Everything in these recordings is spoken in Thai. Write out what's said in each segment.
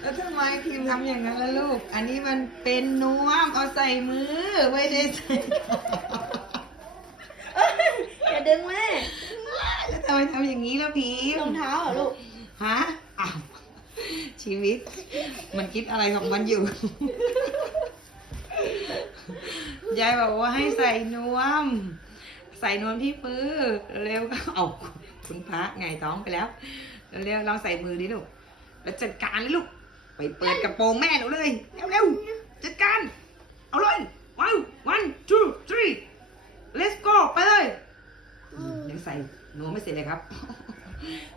แล้วทำไมทีมทำอย่างนั้นล่ะลูก อันนี้มันเป็นนวมเอาใส่มือไม่ได้ใส่อย่าดึงแม่แล้วทำไมทำอย่างนี้ล่ะพีมรองเท้าเหรอลูก ฮะอ้าวชีวิต มันคิดอะไรของมันอยู่ ยายบอกว่าให้ใส่นวม ใส่นวมที่มือเร็วก็เอาคุณพระไงท้องไปแล้วเร็วลองใส่มือดิลูกแล้วจัดการเลยลูก ไปเปิดกระโปรงแม่หนูเลย เร็วๆ จัดการ เอาเลย one one two three let's go ไปเลยอืมยังใส่นวมไม่เสร็จเลยครับ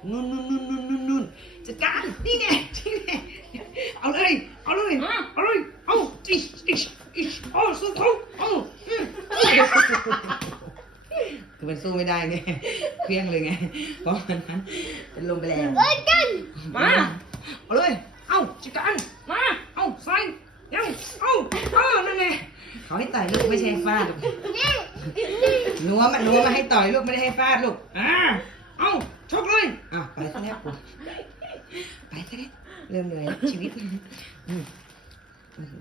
นุ่นนุ่นนุ่นนุ่นนุ่นนุ่นจัดการนี่ไงนี่ไงเอาเลย เอาเลยเอาเลยเอาอิชอิชอิชเอาสู้เขาเอาอืมคือมันสู้ไม่ได้ไงเคลี้ยงเลยไงเพราะมันนั้นเป็นลมไปแล้วเอ้ยกันมาเอาเลย เอาจัดการ มา เอาใส่เร็วเอาเออนั่นไง เขาให้ต่อยลูกไม่ใช่ให้ฟาดลูกนัวมันนัวมาให้ต่อยลูกไม่ได้ให้ฟาดลูกอ่าเอาชกเลยอะไปซะแล้วกูไปซะแล้วเริ่มเลยชีวิตอืม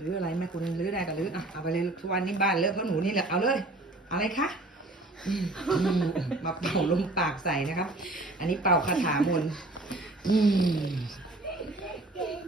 หรืออะไรแม่คุณหรือได้ก็หรืออะเอาไปเลยทุกวันนี้บ้านเลอะเพราะหนูนี่แหละเอาเลยอะไรคะอืมอืมมาเป่าลมปากใส่นะครับ อันนี้เป่าคาถามนต์อืม